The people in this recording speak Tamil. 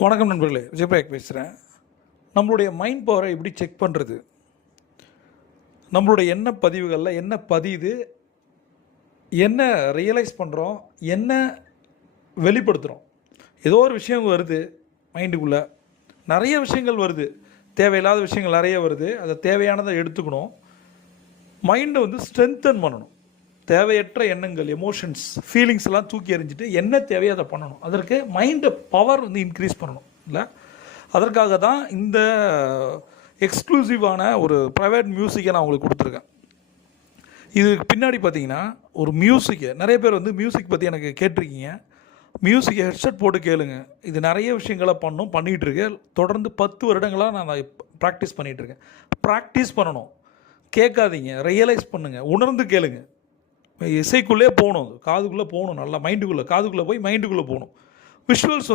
வணக்கம் நண்பர்களே, விஜயபிரகாஷ் பேசுகிறேன். நம்மளுடைய மைண்ட் பவரை எப்படி செக் பண்ணுறது? நம்மளுடைய எண்ண பதிவுகளில் என்ன பதியுது, என்ன ரியலைஸ் பண்ணுறோம், என்ன வெளிப்படுத்துகிறோம்? ஏதோ ஒரு விஷயம் வருது மைண்டுக்குள்ளே, நிறைய விஷயங்கள் வருது, தேவையில்லாத விஷயங்கள் நிறைய வருது. அதை தேவையானதை எடுத்துக்கணும். மைண்டை ஸ்ட்ரென்தன் பண்ணணும். தேவையற்ற எண்ணங்கள், எமோஷன்ஸ், ஃபீலிங்ஸ் எல்லாம் தூக்கி எறிஞ்சிட்டு என்ன தேவையோ அதை பண்ணணும். அதற்கு மைண்டை பவர் இன்க்ரீஸ் பண்ணணும் இல்லை? அதற்காக தான் இந்த எக்ஸ்க்ளூசிவான ஒரு ப்ரைவேட் மியூசிக்கை நான் உங்களுக்கு கொடுத்துருக்கேன். இதுக்கு பின்னாடி பார்த்தீங்கன்னா ஒரு மியூசிக்கை, நிறைய பேர் மியூசிக் பற்றி எனக்கு கேட்டிருக்கீங்க. மியூசிக்கை ஹெட்செட் போட்டு கேளுங்க. இது நிறைய விஷயங்களை பண்ணிகிட்டு இருக்கேன். தொடர்ந்து 10 வருடங்களாக நான் ப்ராக்டிஸ் பண்ணிகிட்ருக்கேன். ப்ராக்டிஸ் பண்ணணும், கேட்காதீங்க, ரியலைஸ் பண்ணுங்கள், உணர்ந்து கேளுங்க. இசைக்குள்ளே போகணும், காதுக்குள்ளே போகணும், நல்லா மைண்டுக்குள்ளே, காதுக்குள்ளே போய் மைண்டுக்குள்ளே போகணும். விஷுவல்ஸ்